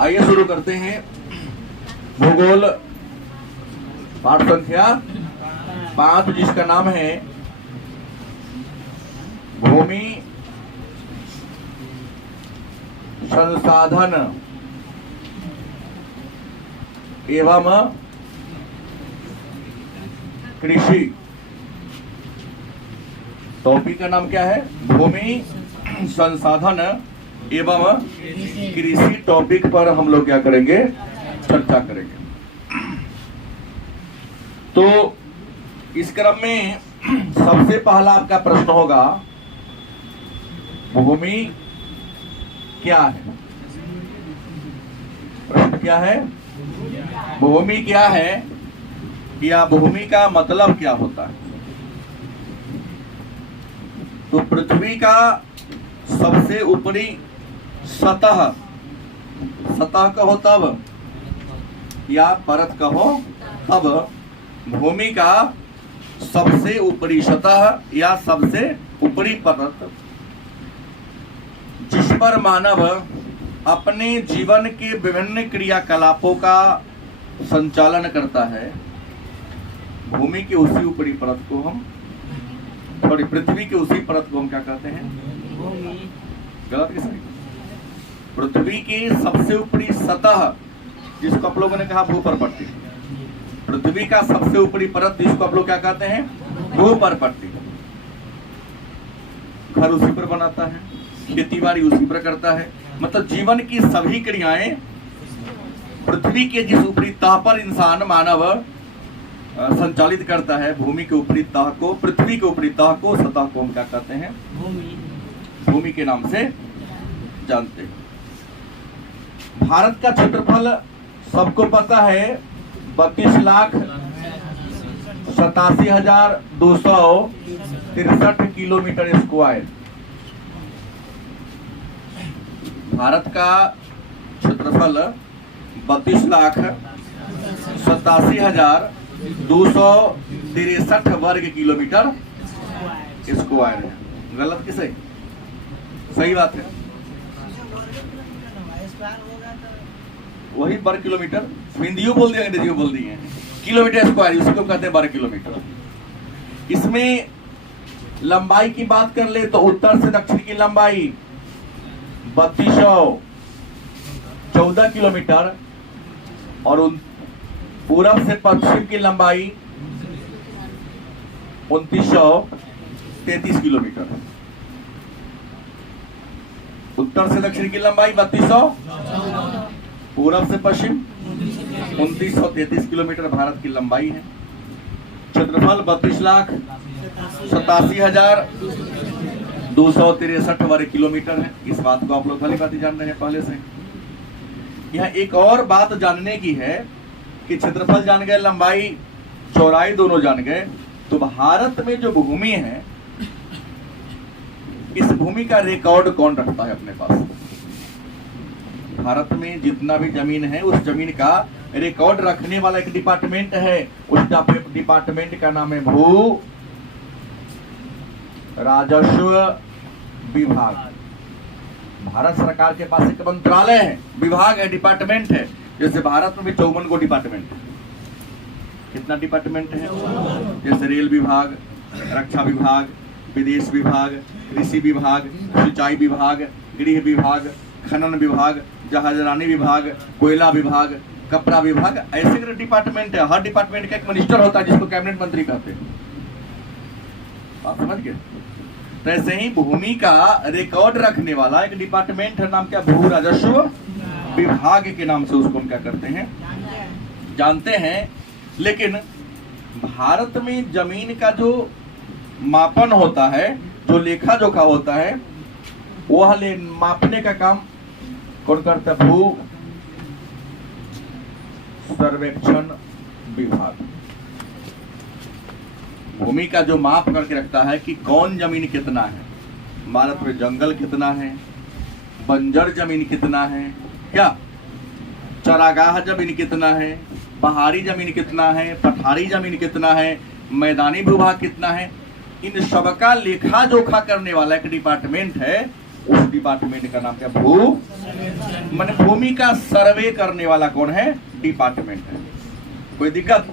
आइए शुरू करते हैं। भूगोल पाठ संख्या 5, जिसका नाम है भूमि संसाधन एवं कृषि। टॉपिक का नाम क्या है? भूमि संसाधन एवं कृषि टॉपिक पर हम लोग क्या करेंगे? चर्चा करेंगे। तो इस क्रम में सबसे पहला आपका प्रश्न होगा, भूमि क्या है? प्रश्न क्या है? भूमि क्या है या भूमि का मतलब क्या होता है? तो पृथ्वी का सबसे ऊपरी सतह, सतह कहो तब या परत कहो तब, भूमि का सबसे ऊपरी सतह या सबसे ऊपरी परत, जिस पर मानव अपने जीवन के विभिन्न क्रियाकलापों का संचालन करता है, भूमि की उसी ऊपरी परत को हम, सॉरी, पृथ्वी की उसी परत को हम क्या कहते हैं? गलत कि सही? पृथ्वी की सबसे ऊपरी सतह, जिसको आप लोगों ने कहा भूपरपट्टी, पृथ्वी का सबसे ऊपरी परत जिसको आप लोग क्या कहते हैं? भूपरपट्टी। घर उसी पर बनाता है, खेती बाड़ी उसी पर करता है, मतलब जीवन की सभी क्रियाएं पृथ्वी के जिस ऊपरी तह पर इंसान मानव संचालित करता है, भूमि के ऊपरी तह को, पृथ्वी के ऊपरी तह को, सतह को हम क्या कहते हैं? भूमि के नाम से जानते हैं। भारत का क्षेत्रफल सबको पता है 32,87,263 किलोमीटर स्क्वायर। भारत का क्षेत्रफल 32,87,263 वर्ग किलोमीटर स्क्वायर है। गलत कि सही? सही बात है, वही वर्ग किलोमीटर। हिंदियों बोल दिया, अंग्रेजियों बोल दिए। किलोमीटर स्क्वायर उसको कहते हैं वर्ग किलोमीटर। इसमें लंबाई की बात कर ले तो उत्तर से दक्षिण की लंबाई 3214 किलोमीटर और पूरब से पश्चिम की लंबाई 2933 किलोमीटर। उत्तर से दक्षिण की लंबाई 3200, पूरब से पश्चिम 2933 किलोमीटर भारत की लंबाई है। क्षेत्रफल 32,87,263 वर्ग किलोमीटर है। इस बात को आप लोग भली बात जान रहे हैं पहले से। यहाँ एक और बात जानने की है कि क्षेत्रफल जान गए, लंबाई चौड़ाई दोनों जान गए, तो भारत में जो भूमि है, इस भूमि का रिकॉर्ड कौन रखता है अपने पास? भारत में जितना भी जमीन है, उस जमीन का रिकॉर्ड रखने वाला एक डिपार्टमेंट है। उस डिपार्टमेंट का नाम है भू राजस्व विभाग। भारत सरकार के पास एक मंत्रालय है, विभाग है, डिपार्टमेंट है। जैसे भारत में भी 54 को डिपार्टमेंट है। कितना डिपार्टमेंट है? जैसे रेल विभाग, रक्षा विभाग, विदेश विभाग, कृषि विभाग, सिंचाई विभाग, गृह विभाग, खनन विभाग, जहाजरानी विभाग, कोयला विभाग, कपड़ा विभाग, ऐसे डिपार्टमेंट है। हर डिपार्टमेंट का एक मिनिस्टर होता है जिसको कैबिनेट मंत्री कहते हैं। आप समझ गए? तो ऐसे ही भूमि का रिकॉर्ड रखने वाला एक डिपार्टमेंट है, नाम क्या? भू राजस्व विभाग के नाम से उसको हम क्या करते हैं? जानते हैं। लेकिन भारत में जमीन का जो मापन होता है, जो लेखा जोखा होता है, वह मापने का काम कौन करता है? भू सर्वेक्षण विभाग। भूमि का जो माप करके रखता है कि कौन जमीन कितना है, भारत में जंगल कितना है, बंजर जमीन कितना है, क्या चरागाह जमीन कितना है, पहाड़ी जमीन कितना है, पठारी जमीन कितना है, मैदानी भूभाग कितना है, इन सबका लेखा जोखा करने वाला एक डिपार्टमेंट है उस डिपार्टमेंट का नाम क्या? भू माने भूमि का सर्वे करने वाला कौन है? डिपार्टमेंट है। कोई दिक्कत?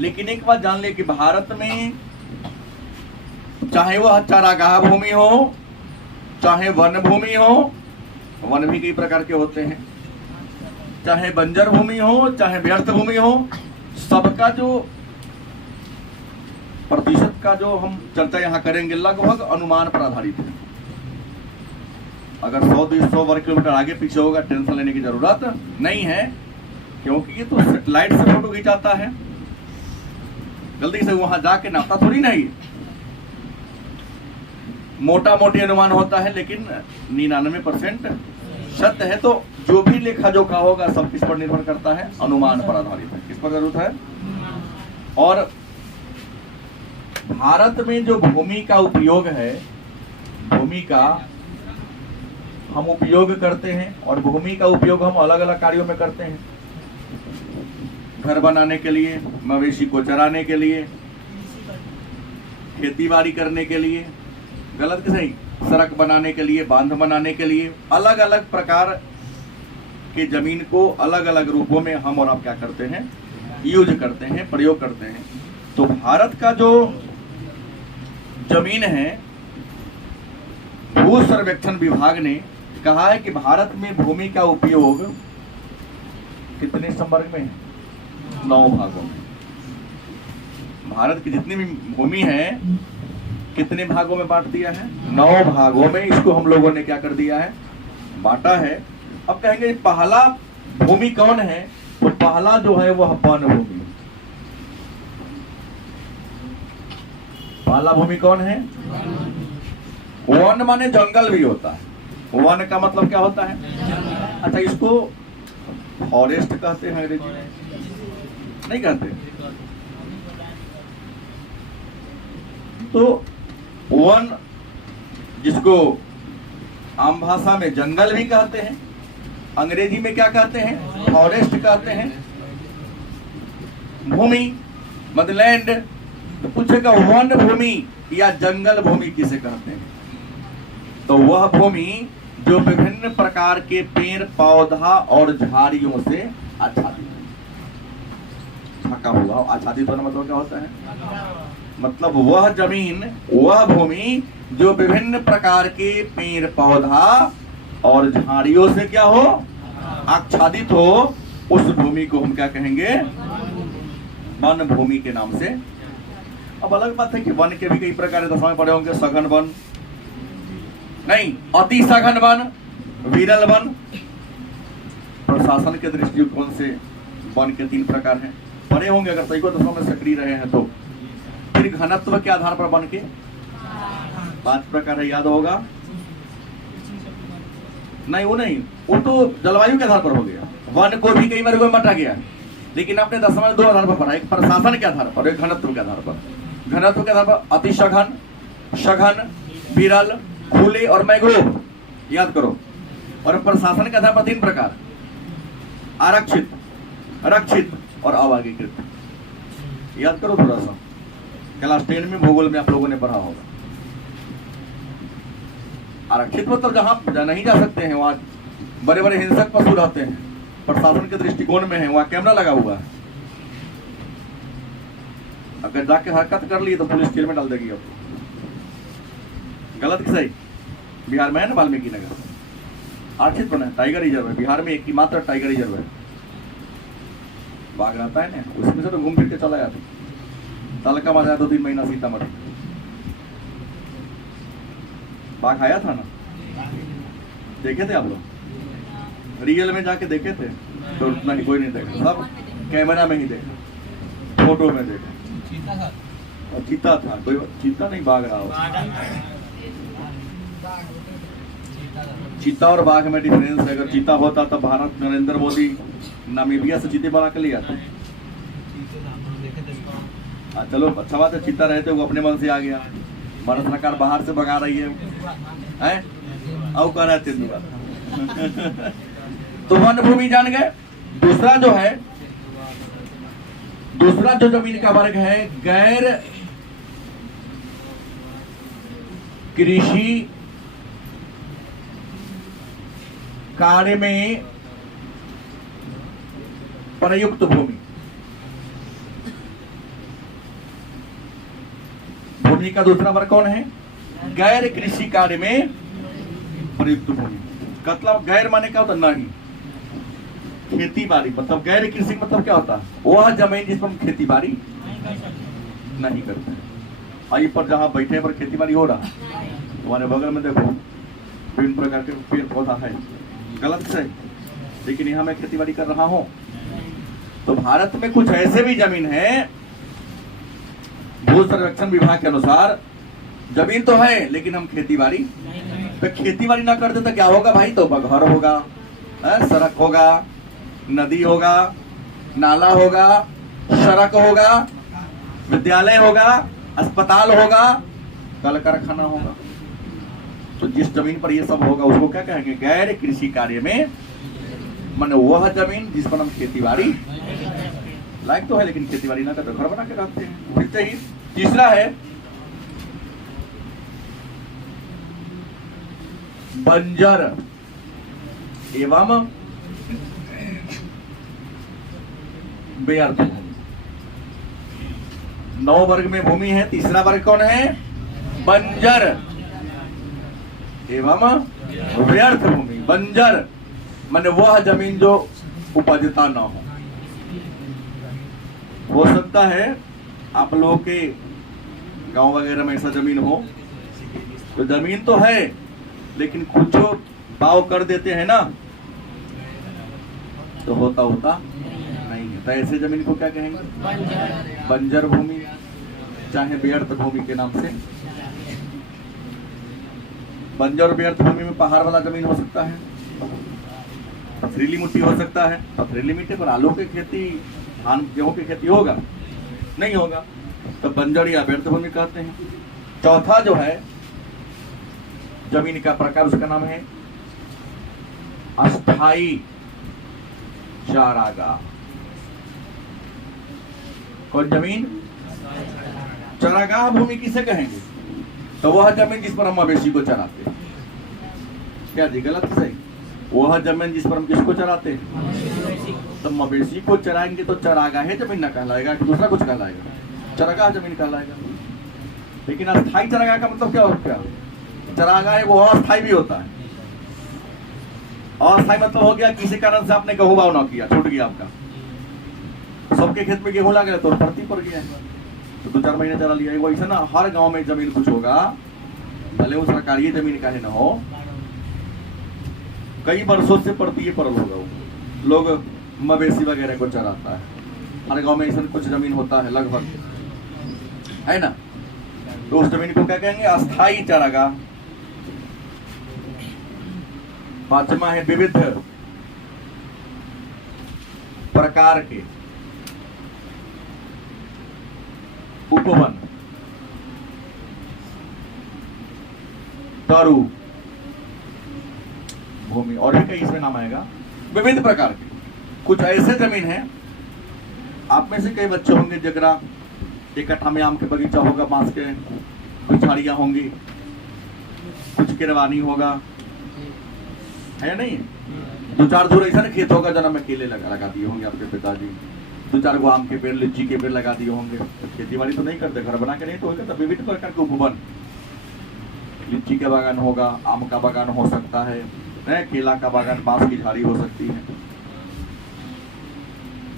लेकिन एक बात जान ले कि भारत में चाहे वह चारागाह भूमि हो, चाहे वन भूमि हो, वन भी कई प्रकार के होते हैं, चाहे बंजर भूमि हो, चाहे व्यर्थ भूमि हो, सबका जो प्रतिशत का जो हम चर्चा यहाँ करेंगे लगभग अनुमान पर आधारित है। अगर 100-200 वर्ग किलोमीटर आगे पीछे होगा, टेंशन लेने की जरूरत नहीं है, क्योंकि ये तो सैटेलाइट से फोटो खिंचाता है, जल्दी से वहां जाके नापता थोड़ी नहीं। मोटा मोटी अनुमान होता है, लेकिन 99% सत्य है। तो जो भी लेखा जोखा होगा सब किस पर निर्भर करता है? अनुमान पर आधारित है। किस पर जरूरत है? और भारत में जो भूमि का उपयोग है, भूमि का हम उपयोग करते हैं, और भूमि का उपयोग हम अलग अलग कार्यों में करते हैं। घर बनाने के लिए, मवेशी को चराने के लिए, खेती बाड़ी करने के लिए, गलत कि सही, सड़क बनाने के लिए, बांध बनाने के लिए, अलग अलग प्रकार के जमीन को अलग अलग रूपों में हम और आप क्या करते हैं? यूज करते हैं, प्रयोग करते हैं। तो भारत का जो जमीन है, भू सर्वेक्षण विभाग ने कहा है कि भारत में भूमि का उपयोग कितने संवर्ग में है? 9 भागों में। भारत की जितनी भी भूमि है कितने भागों में बांट दिया है? 9 भागों में इसको हम लोगों ने क्या कर दिया है? बांटा है। अब कहेंगे पहला भूमि कौन है? तो पहला जो है वह वन भूमि। पहला भूमि कौन है? वन माने जंगल भी होता है। वन का मतलब क्या होता है? अच्छा, इसको फॉरेस्ट कहते हैं अंग्रेजी में? नहीं कहते। तो वन, जिसको आम भाषा में जंगल भी कहते हैं, अंग्रेजी में क्या कहते हैं? फॉरेस्ट कहते हैं। भूमि मतलब लैंड। तो पूछेगा वन भूमि या जंगल भूमि किसे कहते हैं? तो वह भूमि जो विभिन्न प्रकार के पेड़ पौधा और झाड़ियों से आच्छादित है। ढका हुआ आच्छादित होना मतलब क्या होता है? मतलब वह जमीन, वह भूमि जो विभिन्न प्रकार के पेड़ पौधा और झाड़ियों से क्या हो? आच्छादित हो, उस भूमि को हम क्या कहेंगे? वन भूमि के नाम से। अब अलग बात है कि वन के भी कई प्रकार दशा में पड़े होंगे। सघन वन नहीं, अति सघन वन, विरल वन। प्रशासन के दृष्टिकोण से वन के 3 प्रकार हैं, पड़े होंगे अगर सही को दशा में सक्रिय रहे हैं तो। फिर घनत्व के आधार पर वन के 5 प्रकार है, याद होगा? नहीं, वो नहीं, वो तो जलवायु के आधार पर हो गया। वन को भी कई बार मटा गया, लेकिन आपने दशा में 2 आधार पर पढ़ा, एक प्रशासन के आधार पर, एक घनत्व के आधार पर। घनत्व के आधार पर अति सघन, सघन, विरल, खुले और मैंग्रोव, याद करो। और प्रशासन के आधार पर 3 प्रकार: आरक्षित, रक्षित और अवर्गीकृत। याद करो थोड़ा सा, क्लास 10 में भूगोल में आप लोगों ने पढ़ा होगा। आरक्षित मतलब जहां नहीं जा सकते हैं, वहां बड़े बड़े हिंसक पशु रहते हैं, प्रशासन के दृष्टिकोण में है, वहां कैमरा लगा हुआ है। अगर जाके हरकत कर ली तो पुलिस जेल में डाल देगी आपको। गलत कि सही? बिहार में है ना वाल्मीकि नगर, आरक्षित बना है, टाइगर रिजर्व है। बिहार में एक ही मात्र टाइगर रिजर्व है। बाघ रहता है ना, उसमें से तो घूम फिर के चला जाता। तलका मारा 2-3 महीना सीतामढ़ी बाघ आया था ना, देखे थे आप लोग? रियल में जाके देखे थे तो उतना ही कोई नहीं देखा, सब कैमरा में ही देखा, फोटो में देखा। और चीता था, कोई चीता नहीं, बाघ रहा हो। चीता और बाघ में डिफरेंस है। अगर चीता होता तो भारत नरेंद्र मोदी नामीबिया से चीते बना के ले आते। चलो अच्छा बात है, चीता रहते वो अपने मन से आ गया। भारत सरकार बाहर से भगा रही है, और कह रहे तेंदुआ। तो वन भूमि जान गए। दूसरा जो है, दूसरा जो जमीन का वर्ग है, गैर कृषि कार्य में प्रयुक्त भूमि। भूमि का दूसरा वर्ग कौन है? गैर कृषि कार्य में प्रयुक्त भूमि। मतलब गैर माने क्या होता? नहीं। खेती बाड़ी मतलब गैर कृषि मतलब क्या होता है? वह जमीन जिस पर हम खेती बाड़ी नहीं करते हैं। आई पर जहां बैठे पर खेती बाड़ी हो रहा, तुम्हारे बगल में देखो विभिन्न प्रकार के पेड़ पौधा है, गलत से, लेकिन यहाँ मैं खेती बाड़ी कर रहा हूँ। तो भारत में कुछ ऐसे भी जमीन है, भू सर्वेक्षण विभाग के अनुसार जमीन तो है लेकिन हम खेती बाड़ी, तो खेती बाड़ी ना करते तो क्या होगा भाई? तो घर होगा, सड़क होगा, नदी होगा, नाला होगा, सड़क होगा, विद्यालय होगा, अस्पताल होगा, कल कारखाना होगा। तो जिस जमीन पर ये सब होगा उसको क्या कहेंगे? गैर कृषि कार्य में, माने वह जमीन जिस पर हम खेती बाड़ी लायक तो है लेकिन खेती बाड़ी ना करते, घर बना के रहते हैं। फिर ही तीसरा है बंजर एवं व्यर्थ भूमि। 9 वर्ग में भूमि है, तीसरा वर्ग कौन है? बंजर एवं व्यर्थ भूमि। बंजर माने वह जमीन जो उपजता न हो सकता है आप लोगों के गांव वगैरह में ऐसा जमीन हो, तो जमीन तो है लेकिन कुछ भाव कर देते हैं ना, तो होता नहीं है। तो ऐसे जमीन को क्या कहेंगे? बंजर भूमि, चाहे व्यर्थ भूमि के नाम से। बंजर और व्यर्थ भूमि में पहाड़ वाला जमीन हो सकता है, पथरीली मिट्टी हो सकता है। पथरीली मिट्टी पर आलू की खेती, धान गेहूं की खेती होगा? नहीं होगा, तो बंजर या व्यर्थ भूमि कहते हैं। चौथा जो है जमीन का प्रकार, उसका नाम है अस्थाई चारागाह। कौन जमीन? चारागाह भूमि किसे कहेंगे? तो वह जमीन जिस पर हम मवेशी को चराते हैं। क्या जी, गलत सही? वह जमीन जिस पर हम किसको चराते हैं? तो मवेशी को चराएंगे तो चरागाह जमीन ना कहलाएगा कि दूसरा कुछ कहलाएगा? चरागाह जमीन कहलाएगा। लेकिन अस्थाई चरागाह का मतलब क्या होता है? चरागाह वो अस्थाई भी होता है। अस्थाई मतलब हो गया किसी कारण से आपने गेहूं बाव ना किया, छूट गया आपका, सबके खेत में गेहूं लग गया तो परती पड़ गया, तो 2-4 महीने चला लिया। वो ऐसा ना हर गांव में जमीन कुछ होगा, भले वो सरकारी जमीन का है ना हो, कई वर्षों से परती पड़ल होगा। वो लोग मवेशी वगैरह को चराता है, हर गांव में ऐसा कुछ जमीन होता है लगभग, है ना। तो उस जमीन को क्या कहेंगे? अस्थाई चारागाह। पांचवा है विविध प्रकार के उपवन, तरु भूमि, और भी कई इसमें नाम आएगा। विविध प्रकार के कुछ ऐसे जमीन है, आप में से कई बच्चे होंगे जगरा एक कट्ठा में आम के बगीचा होगा, बांस के कुछ झाड़ियां होंगी, कुछ केरवानी होगा, है नहीं? 2-4 दूर ऐसा खेत होगा जना में केले लगा दिए होंगे आपके पिताजी, 2-4 गो आम के पेड़, लीची के पेड़ लगा दिए होंगे। खेती बाड़ी तो नहीं करते, घर बना के नहीं तो होगा। तो विभिन्न प्रकार के उपवन, लीची का बागान होगा, आम का बागान हो सकता है, केला का बागान, बांस की झाड़ी हो सकती है।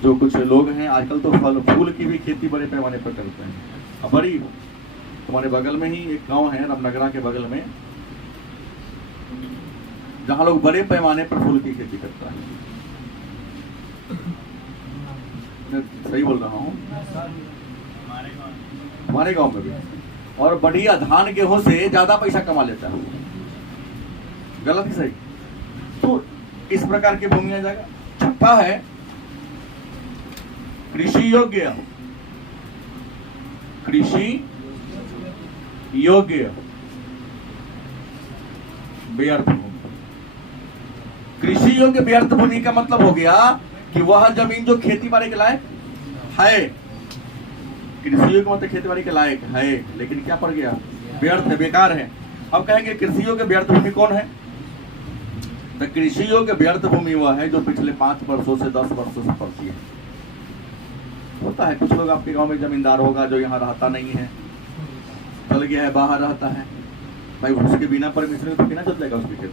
जो कुछ लोग हैं आजकल तो फल फूल की भी खेती बड़े पैमाने पर करते हैं। अब बड़ी हमारे बगल में ही एक गांव है रामनगरा के बगल में, जहां लोग बड़े पैमाने पर फूल की खेती करता है। मैं सही बोल रहा हूँ? हमारे गांव में भी, और बढ़िया धान गेहूं से ज्यादा पैसा कमा लेता है। गलत ही सही? तो इस प्रकार की भूमि आ जाएगा। छठा है कृषि योग्य, कृषि योग्य व्यर्थ भूमि। कृषि योग्य व्यर्थ भूमि का मतलब हो गया कि वह जमीन जो खेती बाड़ी के लायक है, कृषि योग्य मतलब खेती बाड़ी के लायक है, लेकिन क्या पड़ गया? व्यर्थ है, बेकार है। अब कहेंगे कृषि योग्य व्यर्थ भूमि कौन है? तो कृषि योग्य व्यर्थ भूमि वह है जो पिछले 5 वर्षों से 10 वर्षों से पड़ती है। होता है कुछ लोग आपके गांव में जमींदार होगा जो यहाँ रहता नहीं है, चल गया है, बाहर रहता है, भाई उसके बिना परमिशन तो बिना जोत लेगा, उसके खेत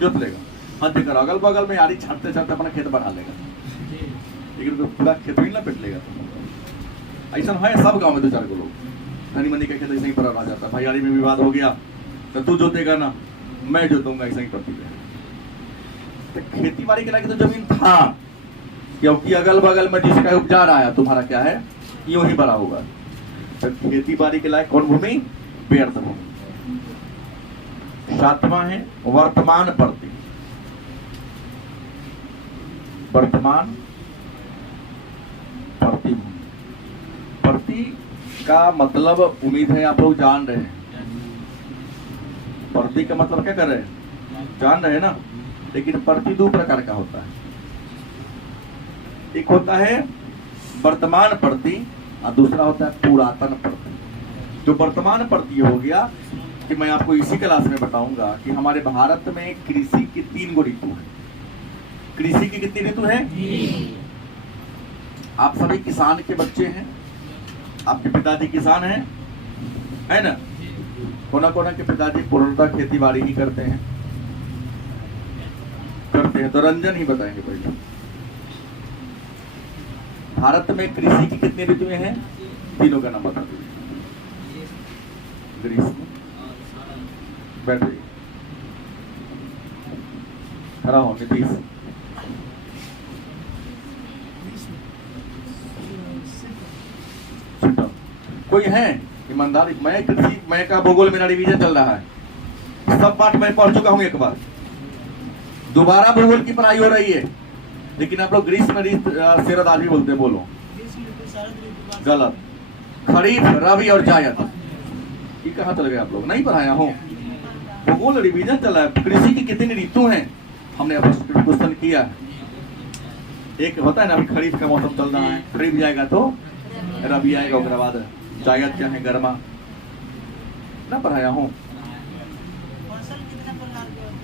जोत लेगा, हाँ देकर अगल बगल में यारी छाटते छाटते अपना खेत बढ़ा लेगा, लेकिन तो पूरा खेत भी ना पिट लेगा। ऐसा है सब गांव में 2-4 लोग, धनी मनी का खेत ऐसे ही पड़ा रह जाता है, भाई यारी में विवाद हो गया तो तू जोतेगा ना मैं जोतूंगा, ऐसा ही करती है। तो खेती बाड़ी के लायक तो जमीन था, क्योंकि अगल बगल में जिसका उपजा रहा है तुम्हारा क्या है यूं ही बड़ा होगा। तो खेती बाड़ी के लायक कौन भूमि? व्यर्थ भूमि। 7वां है वर्तमान प्रति। वर्तमान प्रति प्रति का मतलब उम्मीद है आप लोग जान रहे हैं। प्रति का मतलब क्या कर रहे हैं? जान रहे हैं ना। लेकिन प्रति 2 प्रकार का होता है, एक होता है वर्तमान प्रति और दूसरा होता है पुरातन प्रति। जो वर्तमान प्रति हो गया कि मैं आपको इसी क्लास में बताऊंगा कि हमारे भारत में कृषि की 3 ऋतु है। कृषि की कितनी ऋतु है? आप सभी किसान के बच्चे हैं, आपके पिताजी किसान हैं, है ना? कोना कोना के पिताजी पूर्णतः खेती बाड़ी ही करते हैं। तो रंजन ही बताएंगे पहले भारत में कृषि की कितनी ऋतुएं हैं? 3 का नाम बता दीजिए। ग्रीष्म, बैठ जाइए, खड़ा हो नीतीश। कोई है ईमानदारी? मैं कृषि, मैं का भूगोल मेरा रिवीजन चल रहा है, सब पाठ मैं पढ़ चुका हूं, एक बार दोबारा भूगोल की पढ़ाई हो रही है। लेकिन आप लोग ग्रीष्म शरद आज भी बोलते हैं, बोलो गलत। खरीफ, रबी और जायद, ये कहाँ चल गए आप लोग? नहीं पढ़ाया हो, भूगोल रिवीजन चल रहा है। कृषि की कितनी ऋतु हैं हमने क्वेश्चन किया। एक होता है ना, अभी खरीफ का मौसम चल रहा है, खरीफ जाएगा तो रबी आएगा, उसके बाद जायद क्या है, गर्मा। ना पढ़ाया हूँ?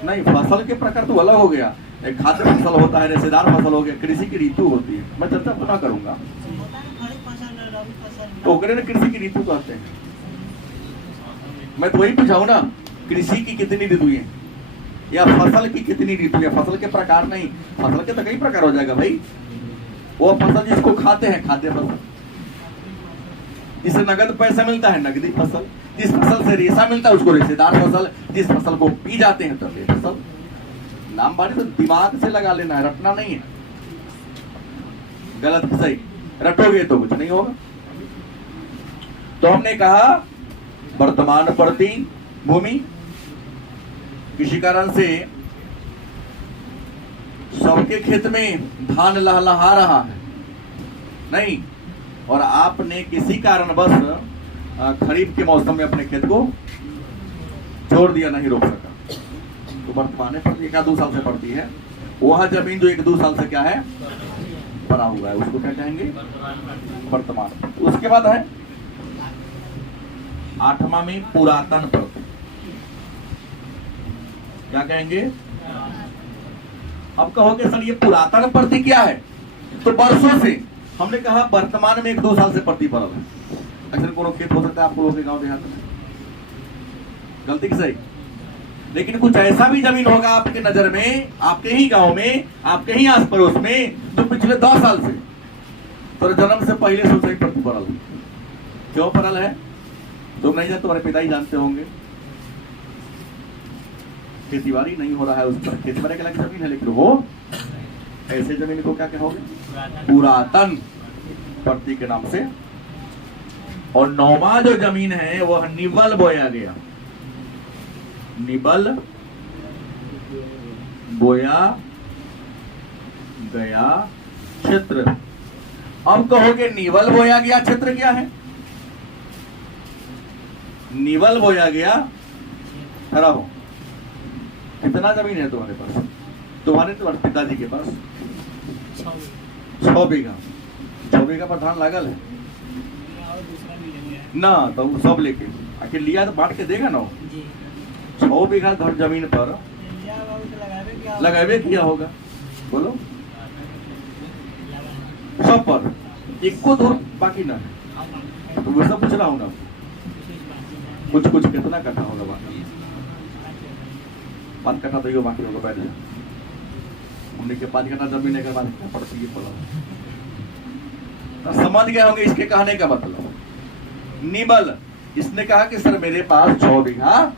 नहीं, फसल के प्रकार तो अलग हो गया। एक खाद्य फसल होता है, रेशेदार फसल हो गया, कृषि की ऋतु होती है। मैं चर्चा पुनः करूंगा। तो कृषि की ऋतु कहते हैं। मैं तो वही पूछाऊं ना, कृषि की कितनी ऋतु है या फसल की कितनी ऋतु है? फसल के प्रकार नहीं, फसल के तो कई प्रकार हो जाएगा भाई। वो फसल जिसको खाते हैं खाद्य फसल, जिससे नगद पैसा मिलता है नगदी फसल, जिस फसल से रेशा मिलता है उसको रेशेदार फसल, जिस फसल को पी जाते हैं तब फसल। नाम बारी तो दिमाग से लगा लेना है, रटना नहीं है। गलत सही रटोगे तो कुछ नहीं होगा। तो हमने कहा वर्तमान प्रति भूमि, किसी कारण से सबके खेत में धान लहलहा रहा है नहीं, और आपने किसी कारणवश खरीफ के मौसम में अपने खेत को छोड़ दिया, नहीं रोक सका, तो वर्तमान प्रति 1-2 साल से पड़ती है। वह जमीन जो 1-2 साल से क्या है पड़ा हुआ है, उसको क्या कहेंगे? वर्तमान। उसके बाद है 8वां में पुरातन प्रति। क्या कहेंगे? अब कहोगे सर ये पुरातन प्रति क्या है? तो वर्षों से हमने कहा वर्तमान में 1-2 साल से प्रति पड़ल है। अक्सर कोनो खेत हो सकता है आपको लोगों के गांव देहात में, गलती की सही। लेकिन कुछ ऐसा भी जमीन होगा आपके नजर में, आपके ही गांव में, आपके ही आस पड़ोस में, जो पिछले 10 साल से तो जन्म से पहले से सही प्रति पड़ल है। क्यों पड़ल है? तुम नहीं जानते, तुम्हारे पिता ही जानते होंगे। खेती बाड़ी नहीं हो रहा है उस पर, खेती बाड़ी के लायक जमीन है, लेकिन वो ऐसे जमीन को क्या कहोगे? पुरातन प्रति के नाम से। और 9वां जो जमीन है वह निबल बोया गया। निबल बोया गया क्षेत्र। अब कहोगे निबल बोया गया क्षेत्र क्या है? निबल बोया गया, खड़ा हो, कितना जमीन है तुम्हारे पास? तुम्हारे पिताजी के पास 6 बीघा। 6 बीघा पर धान लागल है ना, तो सब लेके आखिर लिया तो बांट के देगा ना। 6 बीघा घर जमीन पर लगावे किया होगा, बोलो सब पर एक को दूर बाकी ना है। तो वैसा पूछ रहा हूँ ना, कुछ कितना कट्ठा होगा बाकी? 5 कट्ठा तो ये बाकी होगा, बैठ जाए उन्हीं के 5 कट्ठा जमीन है के बाद क्या पड़ती है बोला। तो समझ गए होंगे इसके कहने का मतलब। निबल, इसने कहा कि सर मेरे पास 6 बीघा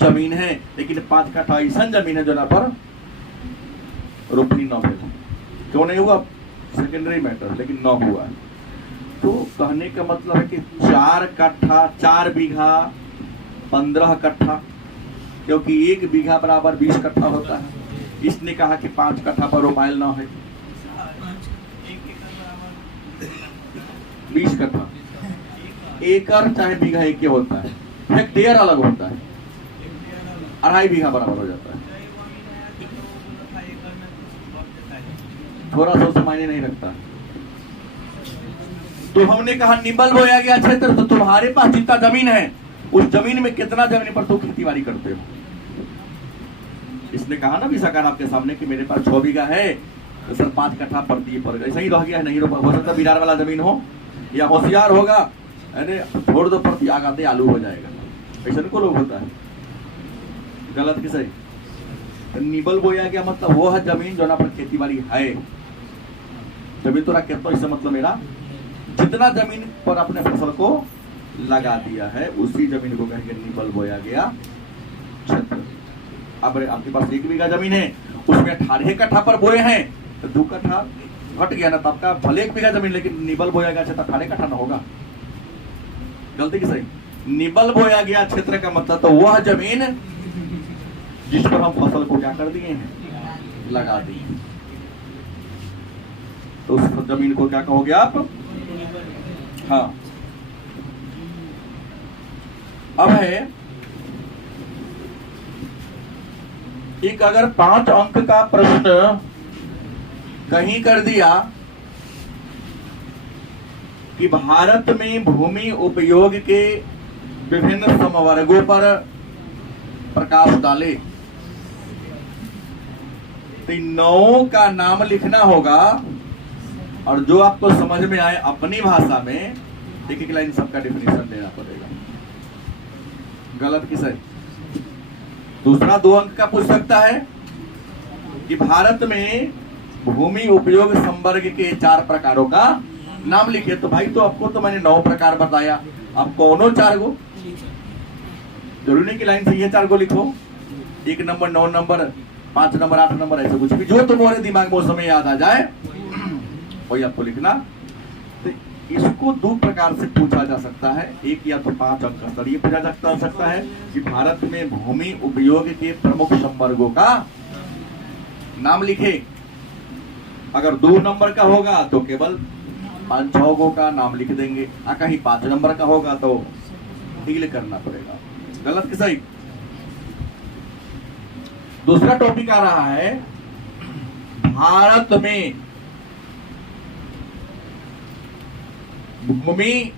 जमीन है, लेकिन 5 कट्ठा ऐसा जमीन है जो ना पर रोपनी न मिले। क्यों नहीं हुआ सेकेंडरी मैटर, लेकिन न हुआ। तो कहने का मतलब है कि 4 कट्ठा, 4 बीघा 15 कट्ठा, क्योंकि 1 बीघा बराबर 20 कट्ठा होता है। इसने कहा कि 5 कट्ठा पर रोपाइल न है, 20 कट्ठा। एकड़ चाहे बीघा एक ही होता है, हेक्टेयर अलग होता है, 2.5 बीघा बराबर हो जाता है। थोड़ा सा मायने नहीं रखता। तो हमने कहा निबल बोया गया क्षेत्र, तो तुम्हारे पास जितना जमीन है उस जमीन में कितना जमीन पर तुम खेती बाड़ी करते हो? इसने कहा ना विशाखान आपके सामने कि मेरे पास 6 बीघा है, तो सर 5 कट्ठा पड़ती पर ऐसा ही रह गया है, नहीं हो सकता बिरार वाला जमीन हो, या होशियार होगा अरे छोड़ दो प्रति आगाते आलू हो जाएगा, ऐसा को लोग होता है। गलत कि सही? तो निबल बोया गया मतलब वो है जमीन जो ना पर खेती बाड़ी है। जमीन तो रख तो इससे मतलब मेरा जितना जमीन पर अपने फसल को लगा दिया है उसी जमीन को कहेंगे निबल बोया गया क्षेत्र। अब आपके पास 1 बीघा जमीन है, उसमें 18 कट्ठा पर बोए हैं, तो 2 कट्ठा घट गया ना, तो आपका भले 1 बीघा जमीन, लेकिन निबल बोया गया क्षेत्र 18 कट्ठा ना होगा। गलती की सही? निबल बोया गया क्षेत्र का मतलब तो वह जमीन जिस पर हम फसल को क्या कर दिए हैं, लगा दिए। तो उस जमीन को क्या कहोगे आप? हाँ। अब है एक अगर 5 अंक का प्रश्न कहीं कर दिया कि भारत में भूमि उपयोग के विभिन्न समवर्गों पर प्रकाश डाले, तो 9 का नाम लिखना होगा, और जो आपको समझ में आए अपनी भाषा में एक लाइन सबका डिफिनेशन देना पड़ेगा। गलत कि सही? दूसरा 2 अंक का पूछ सकता है कि भारत में भूमि उपयोग संवर्ग के 4 प्रकारों का नाम लिखिए। तो भाई तो आपको तो मैंने 9 प्रकार बताया, आप कौनों 4 गो, जरूरी नहीं कि लाइन से ये 4 गो लिखो, 1 नंबर 9 नंबर 5 नंबर 8 नंबर ऐसे कुछ भी जो तुम्हारे दिमाग में उस समय याद आ जाए वही आपको लिखना। तो इसको 2 प्रकार से पूछा जा सकता है। एक या तो 5 अंक का ये पूछा जा सकता है कि भारत में भूमि उपयोग के प्रमुख संवर्गों का नाम लिखे। अगर 2 नंबर का होगा तो केवल 5-6 गो का नाम लिख देंगे, कहीं 5 नंबर का होगा तो डील करना पड़ेगा। गलत कि सही? दूसरा टॉपिक आ रहा है भारत में भूमि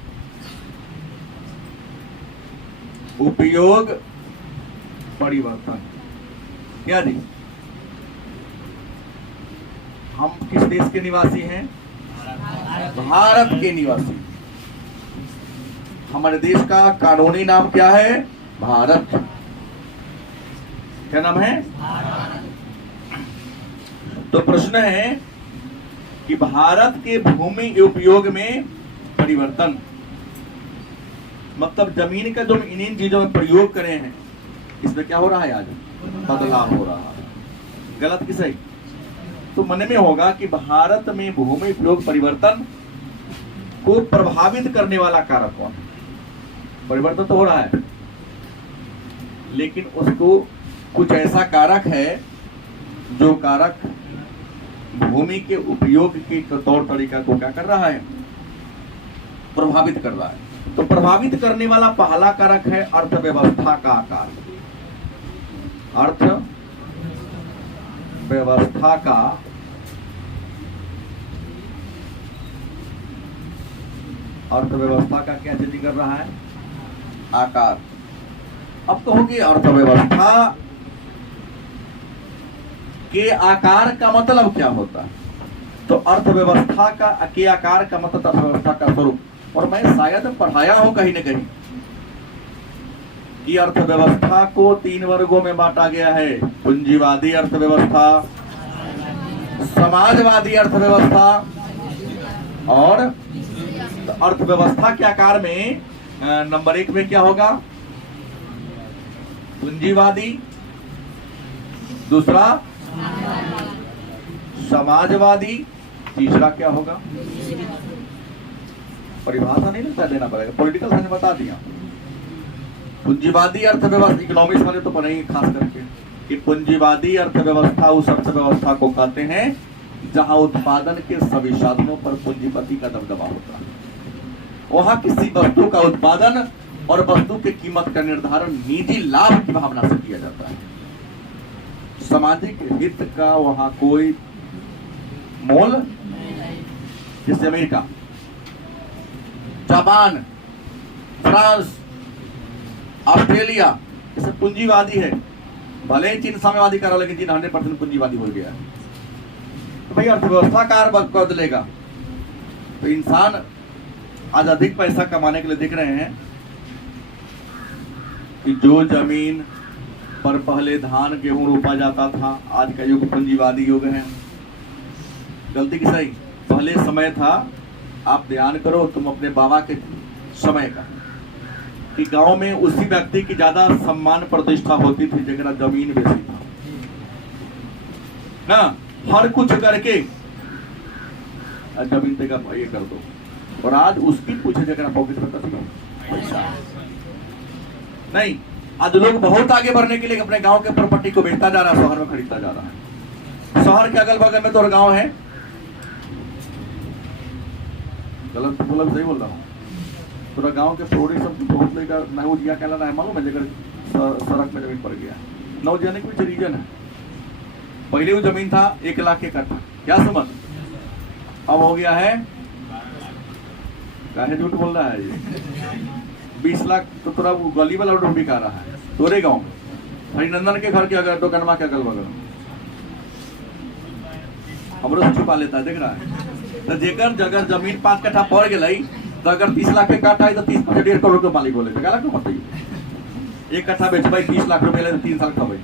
उपयोग परिवर्तन। क्या जी? हम किस देश के निवासी हैं? भारत के निवासी। हमारे देश का कानूनी नाम क्या है? भारत। क्या नाम है? तो प्रश्न है कि भारत के भूमि उपयोग में परिवर्तन मतलब जमीन का जो इन चीजों में प्रयोग करे हैं इसमें क्या हो रहा है? आज बदलाव हो रहा है। गलत कि सही? तो मन में होगा कि भारत में भूमि उपयोग परिवर्तन को प्रभावित करने वाला कारक कौन है? परिवर्तन तो हो रहा है, लेकिन उसको कुछ ऐसा कारक है जो कारक भूमि के उपयोग के तौर तरीका को क्या कर रहा है? प्रभावित कर रहा है। तो प्रभावित करने वाला पहला कारक है अर्थव्यवस्था का आकार। अर्थव्यवस्था का क्या चेंज कर रहा है? आकार। अब कहोगे अर्थव्यवस्था के आकार का मतलब क्या होता है? तो अर्थव्यवस्था का के आकार का मतलब अर्थव्यवस्था का स्वरूप, और मैं शायद पढ़ाया हूं कहीं न कहीं कि अर्थव्यवस्था को 3 वर्गों में बांटा गया है: पूंजीवादी अर्थव्यवस्था, समाजवादी अर्थव्यवस्था और अर्थव्यवस्था के आकार में नंबर 1 में क्या होगा? पूंजीवादी, दूसरा समाजवादी, तीसरा क्या होगा? परिभाषा नहीं लगता देना पड़ेगा, पॉलिटिकल साइंस बता दिया। पूंजीवादी अर्थव्यवस्था इकोनॉमिक्स वाले तो पढ़ेंगे खास करके कि पूंजीवादी अर्थव्यवस्था उस अर्थव्यवस्था को कहते हैं जहां उत्पादन के सभी साधनों पर पूंजीपति का दबदबा होता है। वहां किसी वस्तु का उत्पादन और वस्तु की कीमत का निर्धारण निजी लाभ की भावना से किया जाता है। सामाजिक हित का वहां कोई मोल, जैसे अमेरिका, जापान, फ्रांस, ऑस्ट्रेलिया, ये सब पूंजीवादी है। भले ही चीन साम्यवादी कर रहा, लेकिन चीन 100% पूंजीवादी हो गया है। तो भाई अर्थव्यवस्था कार बदलेगा तो इंसान आज अधिक पैसा कमाने के लिए देख रहे हैं कि जो जमीन पर पहले धान गेहूं रोपा जाता था, आज का युग पूंजीवादी युग है। गलती की सही? पहले समय था, आप ध्यान करो तुम अपने बाबा के समय का, कि गांव में उसी व्यक्ति की ज्यादा सम्मान प्रतिष्ठा होती थी जगह जमीन बेची था ना, हर कुछ करके जमीन देगा ये कर दो, और आज उसकी पूछे जगह पॉकेट में पैसा नहीं। आज लोग बहुत आगे बढ़ने के लिए अपने गांव के प्रॉपर्टी को बेचता जा रहा है, शहर में खरीदता जा रहा है। शहर के अगल बगल में तो गांव है, गलत बोला सही बोल रहा हूँ, पूरा गांव के प्रोडी सब बहुत लेकर नवजिया कहला रहा है, मालूम है? जगह सड़क में जमीन पड़ गया। नवजिया ने कुछ रीजन है, पहले वो जमीन था 1 लाख के कट्ठा, क्या समझ, अब हो गया है, काहे झूठ बोल रहा है ये, 20 लाख। तो पूरा गली वाला रोड बिका रहा है तोरे गांव में, हरिनंदन के घर के अगर दुकानमा के अगल बगल हमरो से छुपा लेता है, देख रहा है। तो जेकर जगह जमीन 5 कट्ठा पड़ गई तो अगर 30 लाख के काट आई तो 30 पर 1.5 करोड़ के मालिक बोले तो क्या बताइए? 1 कट्ठा बेच भाई 30 लाख रुपए ले तो 3 साल का भाई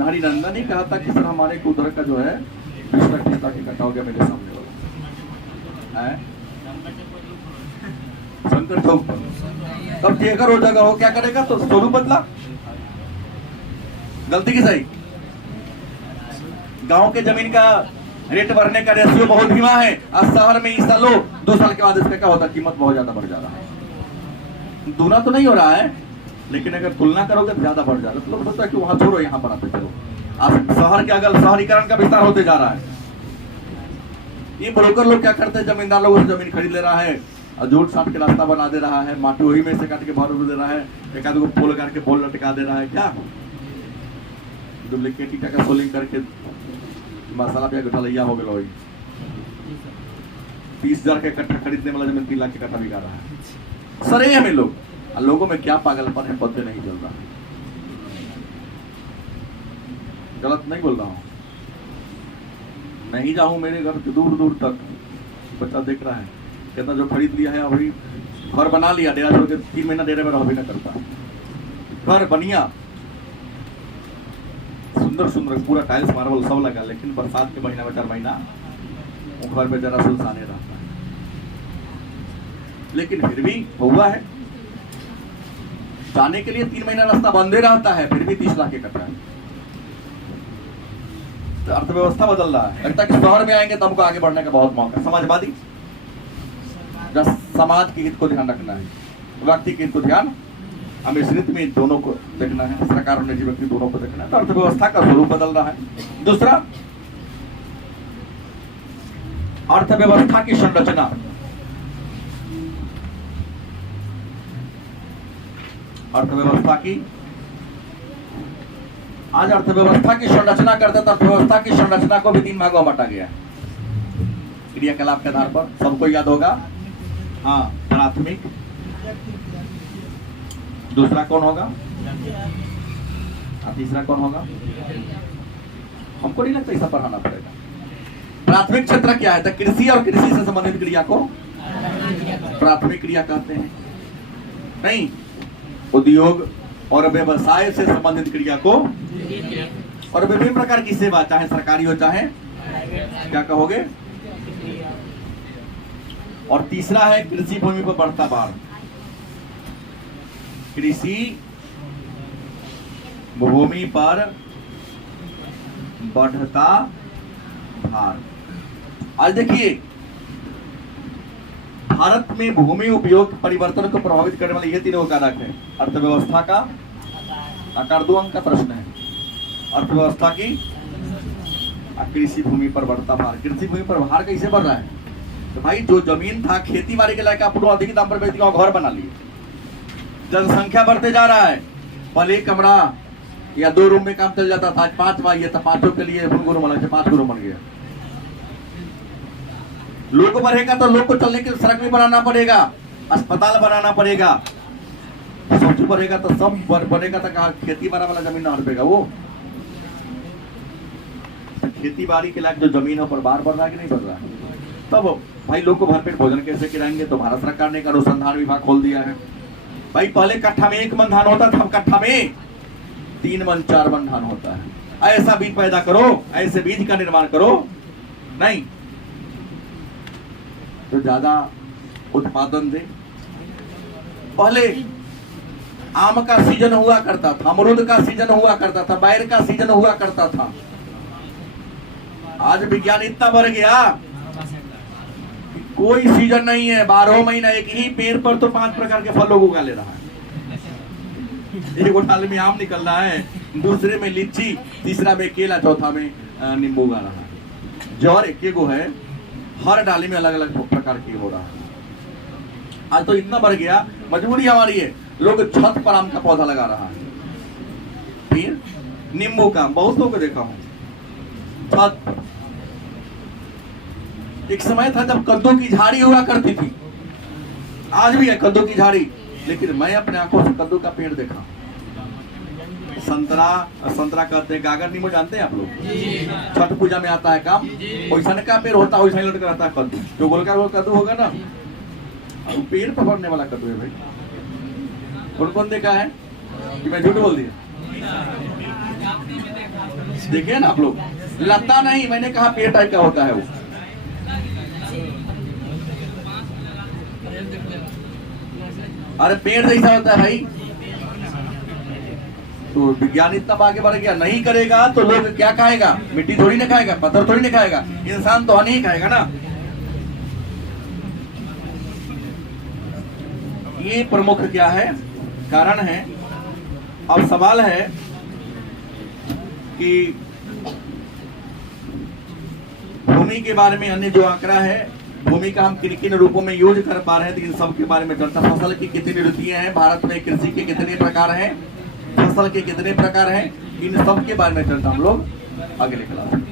हरिनंदन ही कहा था कि सर हमारे उधर का जो है 20 लाख 30 लाख इकट्ठा हो गया मेरे सामने वाला है शंकर चौक पर। तब जेकर हो जगह हो क्या करेगा? तो स्वरूप बदला। गलती की सही? गांव के जमीन का रेट बढ़ने का रेशियो बहुत धीमा है, आज शहर में इस साल 2 साल के बाद इसका क्या होता है? कीमत बहुत ज्यादा बढ़ जा रहा है। दूना तो नहीं हो रहा है, लेकिन अगर तुलना करोगे तो ज्यादा बढ़ जा रहा है। तो लोग सोचता है कि वहां छोड़ो, यहाँ पर आते चलो। आज शहर के अगल शहरीकरण का विस्तार होते जा रहा है। ये ब्रोकर लोग क्या करते हैं? जमींदार लोगों से जमीन खरीद ले रहा है और झूठ साट के रास्ता बना दे रहा है, माटी वही में से काट के बाहर दे रहा है, एक आध को पोल करके पोल लटका दे रहा है, क्या डुप्लीकेट ईटा का सोलिंग करके मसाला पे गठलैया हो गया। 30,000 के कट्ठा खरीदने वाला जमीन 3 लाख के कट्ठा बिका रहा है। सरे हमें लोगों में क्या पागलपन है, पता नहीं चल रहा। गलत नहीं बोल रहा हूँ, नहीं जाऊं मेरे घर के दूर दूर तक, बच्चा देख रहा है कहता जो खरीद लिया है अभी घर बना लिया, डेरा छोड़ के 3 महीना डेरे में रह भी ना करता। घर बनिया सुंदर सुंदर पूरा टाइल्स मार्बल सब लगा, लेकिन बरसात के महीना में 4 महीना वो घर में जरा सुनसाने रहता है। लेकिन फिर भी हुआ है, जाने के लिए 3 महीना रास्ता बंदे रहता है, फिर भी 30 लाख इकट्ठा है। तो अर्थव्यवस्था बदल रहा है। लगता है कि शहर में आएंगे तो हमको आगे बढ़ने का बहुत मौका। समाजवादी, समाज के हित को ध्यान रखना है, व्यक्ति के हित को ध्यान, मिश्रित में दोनों को देखना है, सरकार और निजी व्यक्ति दोनों को देखना है। तो अर्थव्यवस्था का स्वरूप बदल रहा है। दूसरा, अर्थव्यवस्था की संरचना। अर्थव्यवस्था की आज अर्थव्यवस्था की संरचना करते तो अर्थव्यवस्था की संरचना को भी 3 भागों में बांटा गया है क्रियाकलाप के आधार पर। सबको याद होगा, हाँ, प्राथमिक, दूसरा कौन होगा? और तीसरा कौन होगा? हमको नहीं लगता ऐसा पढ़ाना पड़ेगा। प्राथमिक क्षेत्र क्या है? तो कृषि और कृषि से संबंधित क्रिया को प्राथमिक क्रिया कहते हैं। नहीं, उद्योग और व्यवसाय से संबंधित क्रिया को, और विभिन्न प्रकार की सेवा, चाहे सरकारी हो चाहे क्या कहोगे? और तीसरा है कृषि भूमि पर बढ़ता भार। कृषि भूमि पर बढ़ता भार। आज देखिए, भारत में भूमि उपयोग परिवर्तन को प्रभावित करने वाले ये तीनों कारक है। अर्थव्यवस्था का आकार 2 अंक का प्रश्न है। अर्थव्यवस्था की, कृषि भूमि पर बढ़ता भार। कृषि भूमि पर भार कैसे बढ़ रहा है? तो भाई जो जमीन था खेती बाड़ी के लायक आपको अधिक दाम पर बेच दिया, घर बना लिए। जनसंख्या बढ़ते जा रहा है, पहले एक कमरा या 2 रूम में काम चल जाता था, आज 5 भाई है तो 5 के लिए 5 रूम बन गया। लोग बढ़ेगा तो लोग को चलने के सड़क भी बनाना पड़ेगा, अस्पताल बनाना पड़ेगा। सोच बढ़ेगा तो सब बढ़ेगा, तो कहा खेती बाड़ा वाला जमीन ना हड़पेगा। वो खेती बाड़ी के लायक जो जमीन है पर बार बढ़ रहा है कि नहीं बढ़ रहा है? तब भाई लोग को भरपेट भोजन कैसे खिलाएंगे? तो भारत सरकार ने एक अनुसंधान विभाग खोल दिया है। भाई पहले कट्ठा में 1 मन धान होता था, अब कट्ठा में 3 मन 4 मन धान होता है। ऐसा बीज पैदा करो, ऐसे बीज का निर्माण करो, नहीं तो ज्यादा उत्पादन दे। पहले आम का सीजन हुआ करता था, अमरूद का सीजन हुआ करता था, बैर का सीजन हुआ करता था। आज विज्ञान इतना बढ़ गया कि कोई सीजन नहीं है, 12 महीना एक ही पेड़ पर तो 5 प्रकार के फल लोग उगा ले रहा है। एक डाल में आम निकल रहा है, दूसरे में लीची, तीसरा में केला, चौथा में नींबू उगा रहा है। जौर एक गो है, हर डाली में अलग अलग प्रकार की हो रहा है। आज तो इतना बढ़ गया, मजबूरी हमारी है, लोग छत पर आम का पौधा लगा रहा है, फिर नींबू का, बहुत लोग देखा हूं छत। एक समय था जब कद्दू की झाड़ी हुआ करती थी, आज भी है कद्दू की झाड़ी, लेकिन मैं अपने आंखों से कद्दू का पेड़ देखा। संतरा कहते हैं, गागर नींबू जानते हैं आप लोग? छठ पूजा में आता है काम, वैसा का पेड़ होता है, वैसा ही लटका रहता है कद्दू। जो गोलका कद्दू होगा ना, पेड़ पर बढ़ने वाला कद्दू है भाई। कौन कौन देखा है कि मैं झूठ बोल दिया? देखिए ना आप लोग, लता नहीं, मैंने कहा पेड़ टाइप का होता है वो। अरे पेड़ जैसा होता है भाई। तो विज्ञान इतना आगे बढ़ गया, नहीं करेगा तो लोग क्या खाएगा? मिट्टी थोड़ी ना खाएगा, पत्थर थोड़ी ना खाएगा, इंसान तो हानि ही खाएगा ना। ये प्रमुख क्या है? कारण है। अब सवाल है कि भूमि के बारे में अन्य जो आंकड़ा है, भूमि का हम किन किन रूपों में यूज कर पा रहे हैं, तो इन सब के बारे में चर्चा। फसल की कितनी ऋतुएं हैं भारत में, कृषि के कितने प्रकार हैं, फसल के कितने प्रकार हैं, इन सब के बारे में चर्चा हम लोग अगले क्लास में।